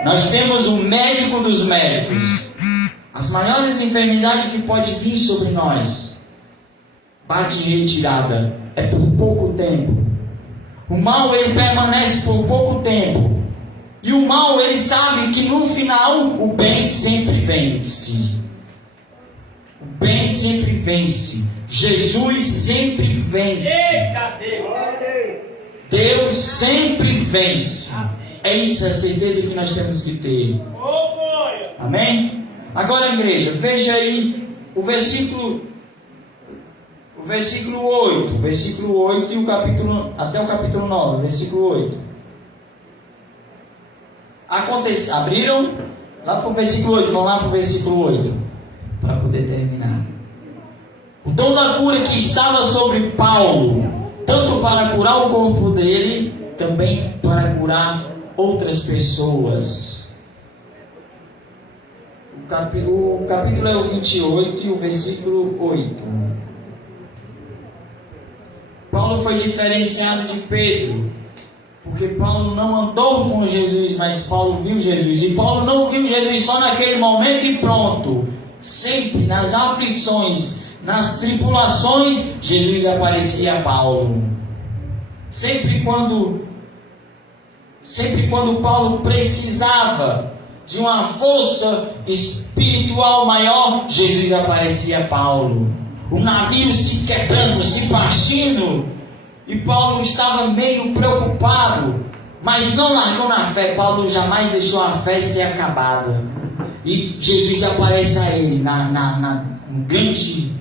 Nós temos um médico dos médicos. As maiores enfermidades que podem vir sobre nós, bate em retirada, é por pouco tempo. O mal ele permanece por pouco tempo. E o mal ele sabe que no final o bem sempre vence. O bem sempre vence. Jesus sempre vence. Deus sempre vence. É isso, a certeza que nós temos que ter. Amém? Agora, igreja, veja aí o versículo 8 e o capítulo, até o capítulo 9, versículo 8. Abriram lá para o versículo 8, vamos lá para o versículo 8, para poder terminar. O dom da cura que estava sobre Paulo, tanto para curar o corpo dele, também para curar outras pessoas. O capítulo é o 28 e o versículo 8. Paulo foi diferenciado de Pedro, porque Paulo não andou com Jesus, mas Paulo viu Jesus. E Paulo não viu Jesus só naquele momento e pronto. Sempre nas aflições, nas tribulações, Jesus aparecia a Paulo. Sempre quando Paulo precisava de uma força espiritual maior, Jesus aparecia a Paulo. O navio se quebrando, se partindo, e Paulo estava meio preocupado, mas não largou na fé. Paulo jamais deixou a fé ser acabada. E Jesus aparece a ele na grande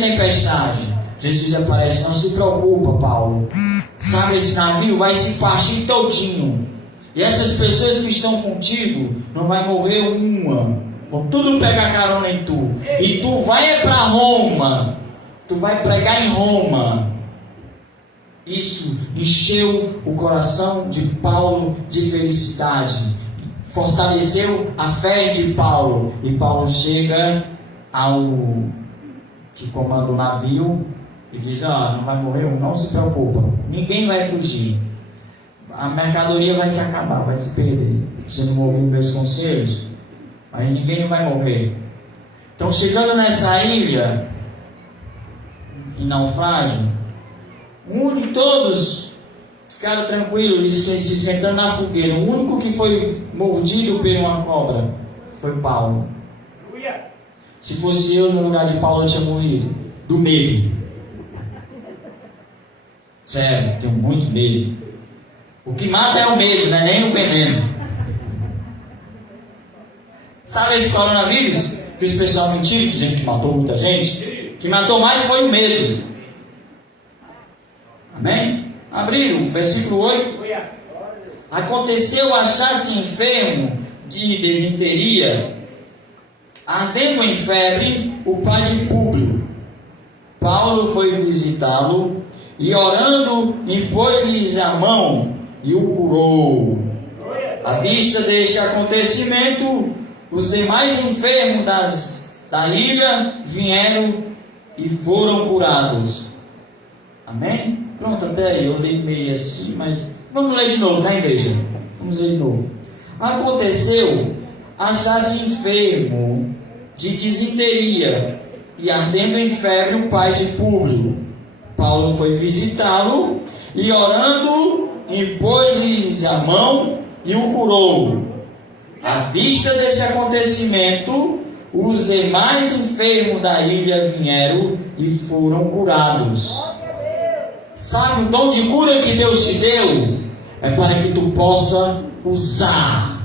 tempestade. Jesus aparece: não se preocupa, Paulo. Sabe, esse navio vai se partir todinho. E essas pessoas que estão contigo, não vai morrer uma. Vão tudo pegar carona em tu. E tu vai para Roma. Tu vai pregar em Roma. Isso encheu o coração de Paulo de felicidade. Fortaleceu a fé de Paulo. E Paulo chega ao que comanda o navio e diz: não vai morrer um, não se preocupa. Ninguém vai fugir. A mercadoria vai se acabar, vai se perder. Você não ouviu meus conselhos? Mas ninguém vai morrer. Então, chegando nessa ilha, em naufrágio, todos ficaram tranquilos, se esquentando na fogueira. O único que foi mordido por uma cobra foi Paulo. Se fosse eu no lugar de Paulo, eu tinha morrido. Do medo. Sério, tenho muito medo. O que mata é o medo, não é nem o veneno. Sabe esse coronavírus? Que os pessoal mentiram, dizendo que matou muita gente. Que matou mais foi o medo. Amém? Abriram, versículo 8. Aconteceu achar-se enfermo de desinteria, ardendo em febre, o pai de Públio. Paulo foi visitá-lo e, orando, impôs-lhes a mão e o curou. À vista deste acontecimento, os demais enfermos da ilha vieram e foram curados. Amém? Pronto, até aí eu li meio assim, mas vamos ler de novo, né, igreja? Vamos ler de novo. Aconteceu achar-se enfermo de desinteria e ardendo em febre o pai de Públio. Paulo foi visitá-lo e, orando, impôs-lhes a mão e o curou. À vista desse acontecimento, os demais enfermos da ilha vieram e foram curados. Sabe, o dom de cura que Deus te deu é para que tu possa usar.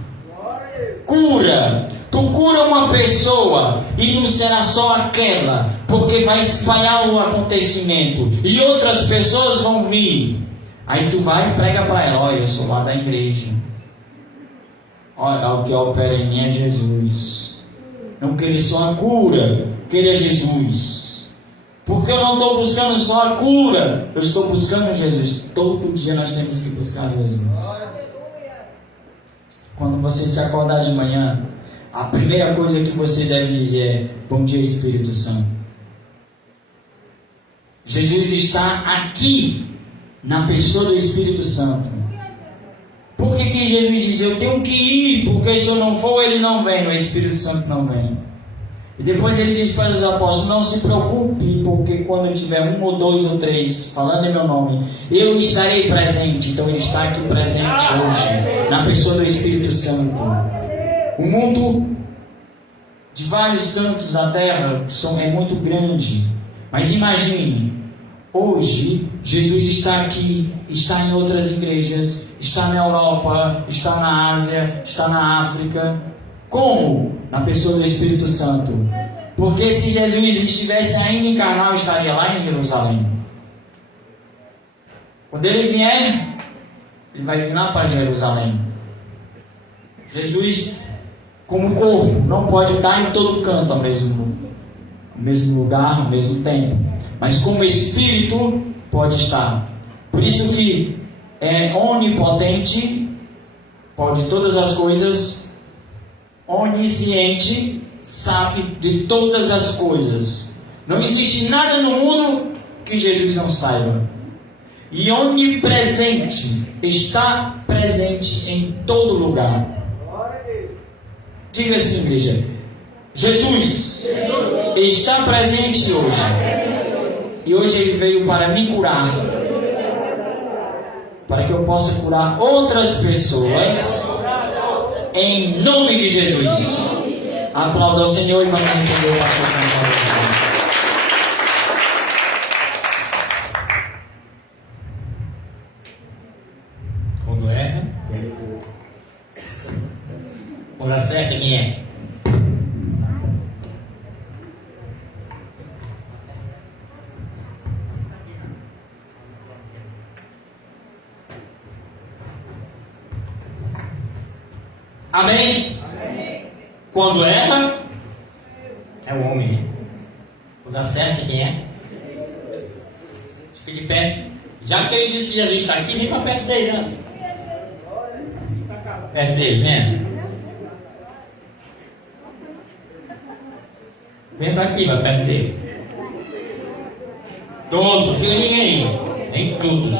Cura. Tu cura uma pessoa e não será só aquela, porque vai espalhar o acontecimento e outras pessoas vão vir. Aí tu vai e prega para ela: olha, eu sou lá da igreja. Olha, o que opera em mim é Jesus. Não querer só a cura, querer Jesus. Porque eu não estou buscando só a cura, eu estou buscando Jesus. Todo dia nós temos que buscar Jesus. Quando você se acordar de manhã, a primeira coisa que você deve dizer é: bom dia, Espírito Santo. Jesus está aqui na pessoa do Espírito Santo. Por que Jesus diz: eu tenho que ir, porque se eu não for, ele não vem, o Espírito Santo não vem. E depois ele diz para os apóstolos: não se preocupe, porque quando tiver 1 ou 2 ou 3 falando em meu nome, eu estarei presente. Então ele está aqui presente hoje, na pessoa do Espírito Santo. O mundo de vários cantos da terra é muito grande, mas imagine Hoje, Jesus está aqui, está em outras igrejas, está na Europa, está na Ásia, está na África. Como? Na pessoa do Espírito Santo. Porque se Jesus estivesse ainda encarnado, estaria lá em Jerusalém. Quando ele vier, ele vai vir lá para Jerusalém. Jesus, como corpo, não pode estar em todo canto ao mesmo lugar, ao mesmo tempo. Mas como Espírito, pode estar. Por isso que é onipotente, pode todas as coisas, onisciente, sabe de todas as coisas. Não existe nada no mundo que Jesus não saiba. E onipresente, está presente em todo lugar. Diga assim, igreja: Jesus está presente hoje. E hoje Ele veio para me curar, para que eu possa curar outras pessoas, em nome de Jesus. Aplauda ao Senhor e vamos receber o pastor cantar. Quando erra, quando acerta, quem é? Amém? Amém. Quando erra, é o homem. Quando acerta, quem é? Fica de pé. Já que ele disse que Jesus está aqui, vem para perto dele, né? Perto dele, né? Vem para aqui, vai perto dele. Todos, fica ninguém. Nem todos.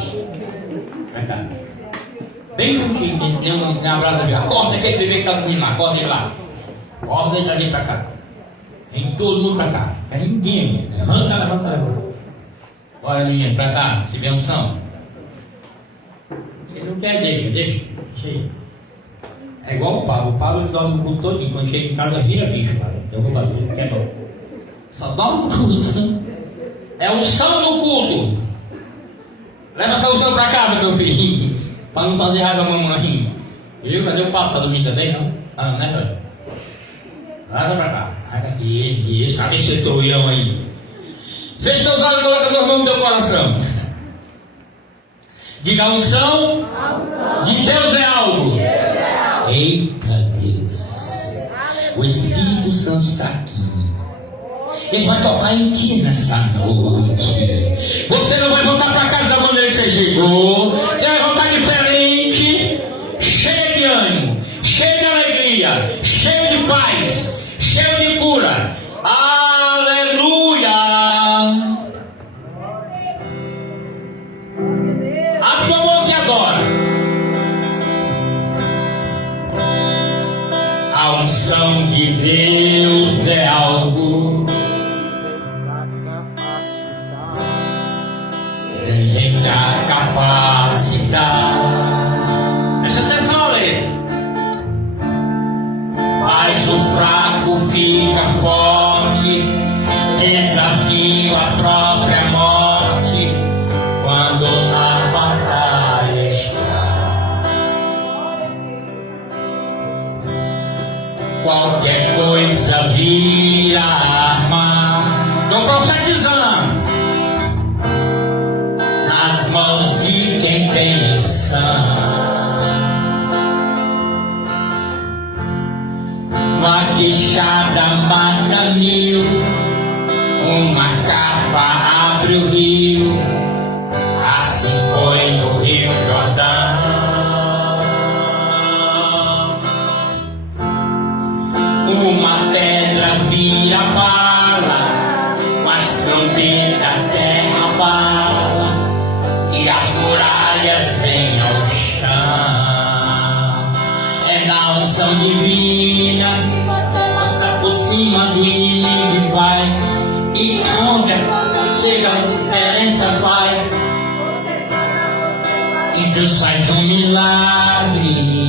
Vem cá. Bem juntinho, tem um abraço ali. Acorda aquele bebê que está dormindo lá, acorda ele lá. Acorda ele ali para cá. Vem todo mundo para cá. Não quer ninguém. Levanta. Bora, menino, para cá. Se vê unção. Você não quer, deixa. Aí. É igual o Pablo. O Pablo dorme o culto todinho. Quando chega em casa, vira bicho, cara. Eu vou bater, não quer não. Só dorme no culto. É unção no culto. Leva essa unção para casa, meu filhinho. Para não fazer raiva a mamãe. Viu? Cadê o papo? Tá dormindo também, não? Ah, né, velho? Leva pra cá. Leva aqui. Isso, sabe esse toião aí. Feche seus olhos e coloca as mãos no teu coração. Diga: a unção de Deus é algo. Eita Deus. O Espírito Santo está aqui. Ele vai tocar em ti nessa noite. Você não vai voltar para casa da maneira que você chegou. Você vai voltar diferente, cheio de ânimo, cheio de alegria, cheio de paz, cheio de cura. Aleluia! Abre tua boca agora. A unção de Deus é algo. Da capacidade. Presta atenção na letra. Mas o fraco fica forte, desafio a própria morte, quando na batalha está. Qualquer coisa vira arma. Estou profetizando. Nas mãos de quem tem unção. Uma queixada mata mil, uma capa abre o rio. Assim foi no Rio Jordão. Uma pedra vira bala, com as trombetas a terra bala. E as muralhas vêm ao chão. É na unção divina que você passa por cima do inimigo e vai. E quando chega a diferença faz. E Deus faz um milagre.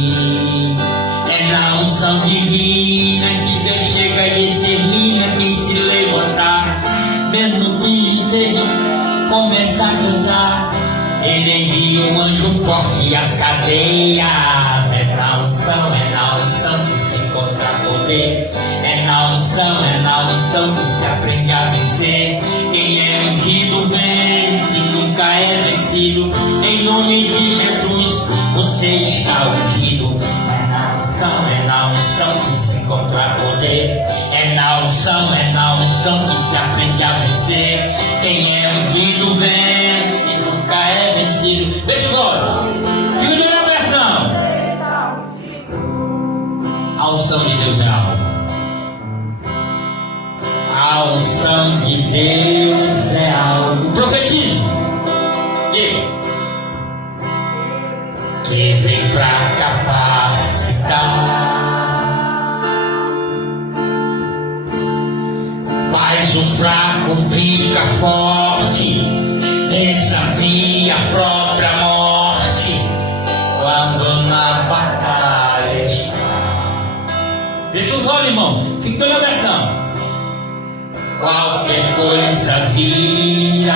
É na unção divina que Deus chega e extermina quem se levantar. Mesmo que estejam começando cadeia. É na unção que se encontra poder. É na unção que se aprende a vencer. Quem é ungido vence, nunca é vencido. Em nome de Jesus, você está ungido. É na unção que se encontra poder. É na unção que se aprende a vencer. Quem é ungido vence, nunca é vencido. Veja agora, fica de Robertão. A unção de Deus é algo. A unção de Deus é algo. Profetize. Diga. Que vem pra capacitar. Faz o fraco ficar forte. Desafia a própria morte. Quando na batalha está. Fecha os olhos, irmão. Fica pelo abertão. Qualquer coisa vira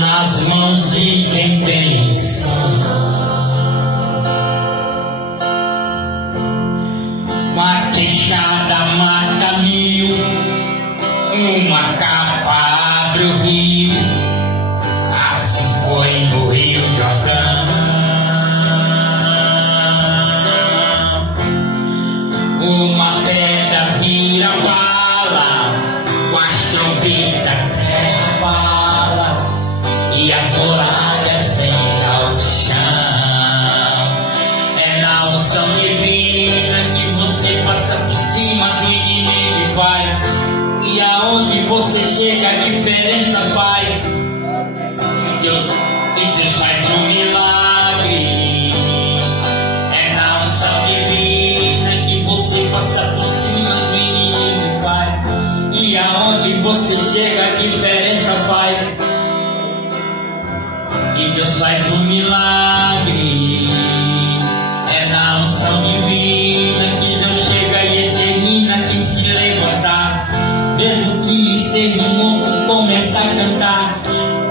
nas mãos de quem tem missão. Uma queixada mata mil, uma capa abre o rio. Assim foi no Rio Jordão. Uma pedra vira bala, com as trombetas terra bala, e as muralhas vêm ao chão. É na unção divina que você passa por cima do inimigo e vai. E aonde você chega a diferença faz. E Deus faz um milagre. É na unção divina que você passa por cima do inimigo e vai. E aonde você chega a diferença faz. E Deus faz um milagre. É na unção divina que Deus chega e extermina quem se levantar. Mesmo que esteja morto, começa a cantar.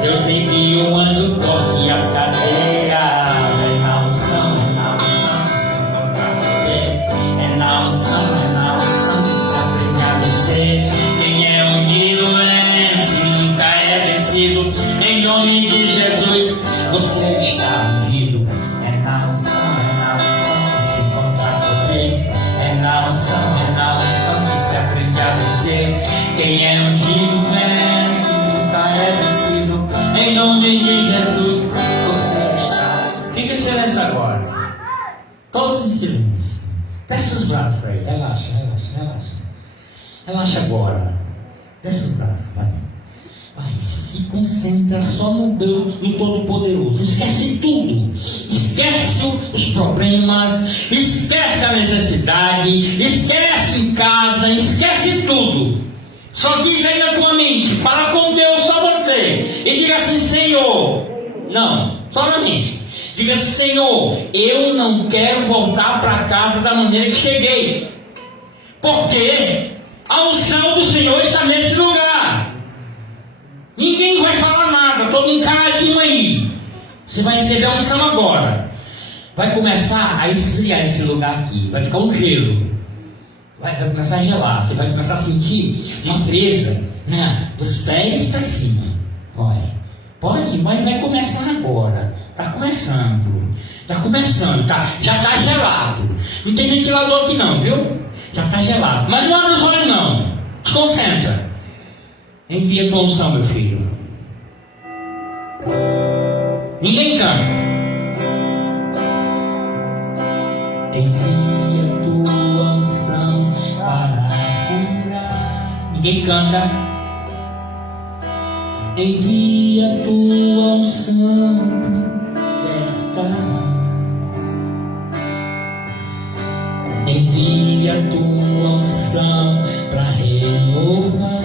Deus envia um anjo, toque as cadeias. É na unção que se encontra poder. É na unção que se aprende a vencer. Quem é unido vence, nunca é vencido. Em nome de Jesus, você está unido. É na unção que se encontra poder. É na unção que se aprende a vencer. Quem é ungido vence, nunca é vencido. Em nome de Jesus, você está. Fica em silêncio agora. Todos em silêncio. Desce os braços aí. Relaxa. Relaxa agora. Desce os braços, vai. Vai, se concentra só no Deus, no Todo-Poderoso. Esquece tudo. Esquece os problemas. Esquece a necessidade. Esquece em casa. Esquece tudo. Só diz aí na tua mente. Fala com Deus, só você. E diga assim: Senhor. Não, só na mente. Diga assim: Senhor, eu não quero voltar para casa da maneira que cheguei. Porque a unção do Senhor está nesse lugar. Ninguém vai falar nada, todo mundo caladinho aí. Você vai receber a unção agora. Vai começar a esfriar esse lugar aqui. Vai ficar um gelo. Vai começar a gelar. Você vai começar a sentir uma frieza, né? Dos pés para cima. Olha. Pode, mas vai começar agora. Está começando. Já está gelado. Não tem ventilador aqui não, viu? Já está gelado. Mas não abre os olhos não. Se concentra. Envia tua unção, meu filho. Ninguém canta. Envia tua unção para curar. Ninguém canta. Envia tua unção libertar. Envia tua unção para renovar.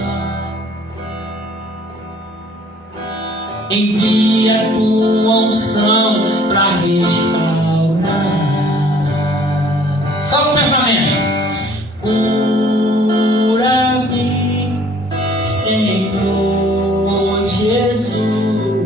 Envia tua unção para restaurar. Só o pensamento. Cura-me, Senhor Jesus.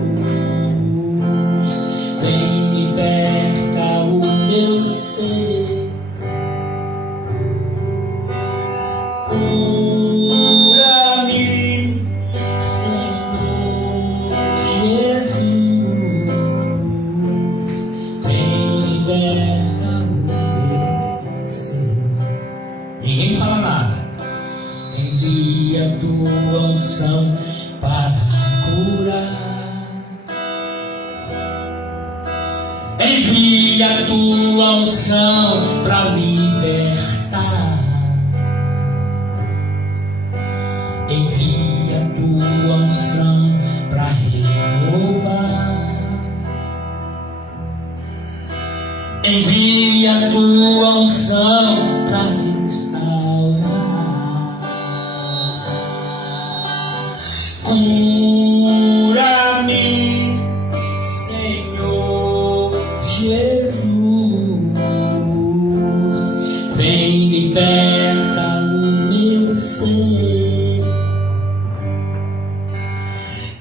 Envia a tua unção para libertar. Envia a tua unção para renovar. Envia a tua unção para restaurar. Cura-me, Senhor Jesus. Vem, liberta o meu ser.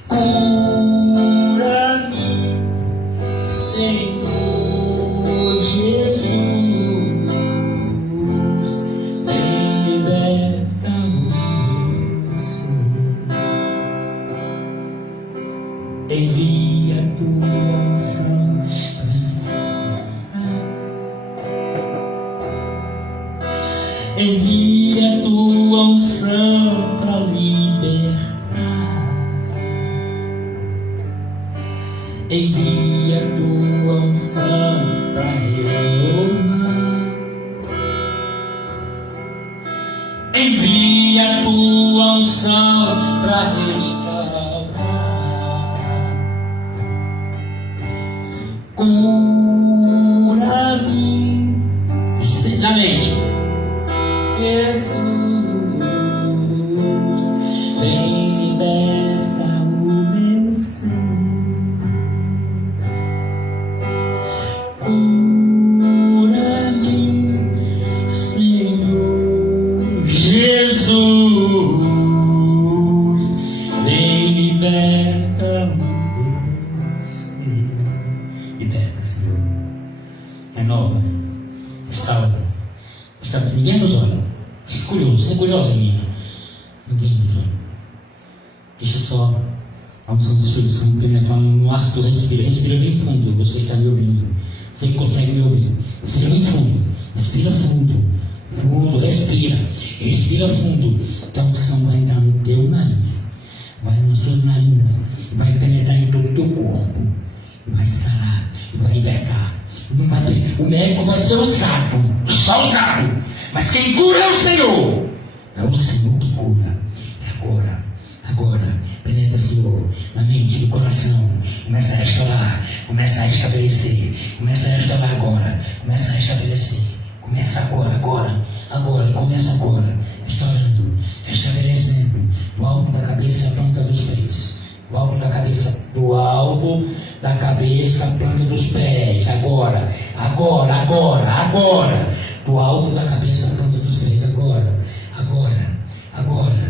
Cura-me, Senhor Jesus. Vem, liberta o meu ser. Envia a tua unção para envia a tua unção para libertar. Envia a tua unção para renovar. Envia a tua unção para restaurar. Cura-me, lamente, Jesus, vem, liberta o meu ser. Cura-me, Senhor Jesus, vem, liberta o meu ser. Liberta, Senhor. Renova, restaura. Ninguém nos olha. Curioso, você é curioso, menina? Ninguém nos olha. Deixa só a unção do Espírito Santo penetrar no ar. Tu respira, respira bem fundo. Você que está me ouvindo, você que consegue me ouvir, respira bem fundo. Respira fundo, fundo, respira. Respira fundo. Então a unção vai entrar no teu nariz, vai nas tuas narinas, vai penetrar em todo o teu corpo, vai sarar, vai libertar. O médico vai ser usado, só usado, mas quem cura é o Senhor. É o Senhor que cura. É agora, agora, penetra, Senhor, na mente, no coração. Começa a restaurar, começa a restabelecer, começa a restaurar agora, começa a restabelecer. Começa agora, agora, começa agora, restaurando, restabelecendo, do alto da cabeça à planta dos pés. Do alto da cabeça, do alto da cabeça à planta dos pés. Agora, agora, agora, agora. Do alto da cabeça à planta dos pés. Agora, agora, agora.